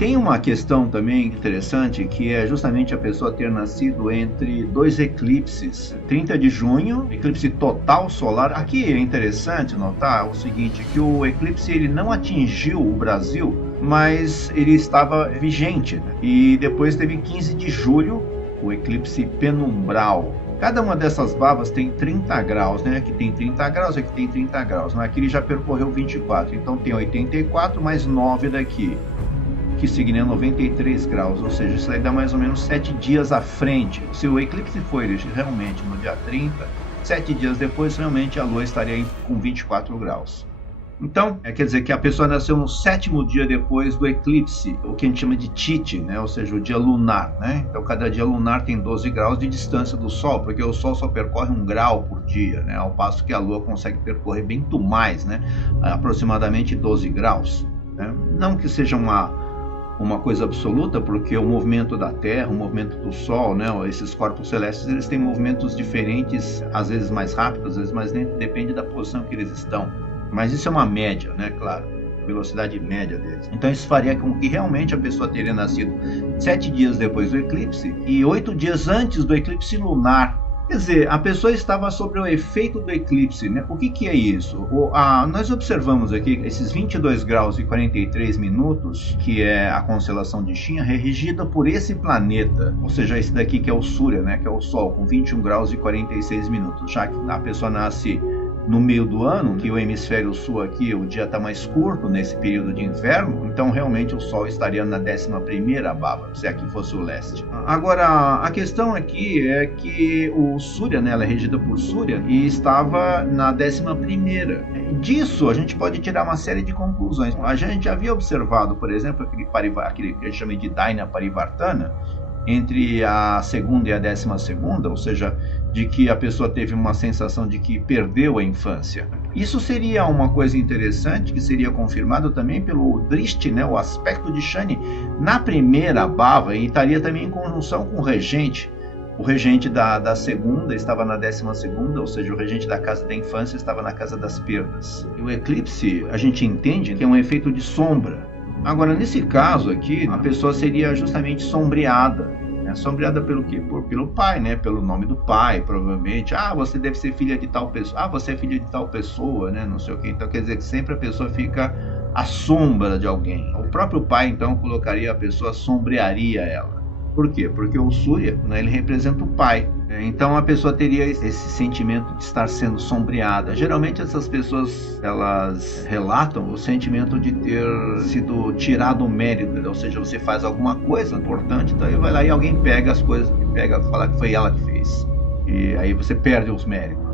Tem uma questão também interessante, que é justamente a pessoa ter nascido entre dois eclipses. 30 de junho, eclipse total solar. Aqui é interessante notar o seguinte, que o eclipse ele não atingiu o Brasil, mas ele estava vigente, né? E depois teve 15 de julho, o eclipse penumbral. Cada uma dessas babas tem 30 graus, né? Aqui tem 30 graus, aqui tem 30 graus. Mas aqui ele já percorreu 24, então tem 84 mais 9 daqui, que significa 93 graus, ou seja, isso aí dá mais ou menos 7 dias à frente. Se o eclipse foi realmente no dia 30, 7 dias depois, realmente a Lua estaria com 24 graus. Então, quer dizer que a pessoa nasceu no 7º dia depois do eclipse, o que a gente chama de Tite, né? Ou seja, o dia lunar, né? Então, cada dia lunar tem 12 graus de distância do Sol, porque o Sol só percorre 1 grau por dia, né? Ao passo que a Lua consegue percorrer bem mais, né? Aproximadamente 12 graus. Né? Não que seja uma coisa absoluta, porque o movimento da Terra, o movimento do Sol, né, esses corpos celestes, eles têm movimentos diferentes, às vezes mais rápidos, às vezes mais lentos, depende da posição que eles estão. Mas isso é uma média, né, claro, velocidade média deles. Então isso faria com que realmente a pessoa teria nascido 7 dias depois do eclipse e 8 dias antes do eclipse lunar. Quer dizer, a pessoa estava sob o efeito do eclipse, né? O que é isso? Nós observamos aqui esses 22 graus e 43 minutos, que é a constelação de Shin, é regida por esse planeta, ou seja, esse daqui que é o Surya, né? Que é o Sol, com 21 graus e 46 minutos, já que a pessoa nasce no meio do ano, que o hemisfério sul aqui, o dia está mais curto nesse período de inverno, então realmente o Sol estaria na 11ª baba, se aqui fosse o leste. Agora, a questão aqui é que o Surya, né, ela é regida por Surya, e estava na 11ª. Disso, a gente pode tirar uma série de conclusões. A gente havia observado, por exemplo, aquele que a gente chama de Daina Parivartana, entre a 2ª e a 12ª, ou seja, de que a pessoa teve uma sensação de que perdeu a infância. Isso seria uma coisa interessante, que seria confirmado também pelo Drishti, né, o aspecto de Shani, na primeira bhava, e estaria também em conjunção com o regente. O regente da 2ª estava na 12ª, ou seja, o regente da casa da infância estava na casa das perdas. E o eclipse, a gente entende que é um efeito de sombra. Agora, nesse caso aqui, a pessoa seria justamente sombreada. Né? Sombreada pelo quê? Pelo pai, né? Pelo nome do pai, provavelmente. Ah, você deve ser filha de tal pessoa. Ah, você é filha de tal pessoa, né? Não sei o quê. Então, quer dizer que sempre a pessoa fica à sombra de alguém. O próprio pai, então, colocaria a pessoa, sombrearia ela. Por quê? Porque o Surya, né, ele representa o pai. Então a pessoa teria esse sentimento de estar sendo sombreada. Geralmente essas pessoas, elas relatam o sentimento de ter sido tirado o mérito, ou seja, você faz alguma coisa importante, então aí vai lá e alguém pega as coisas, fala que foi ela que fez. E aí você perde os méritos.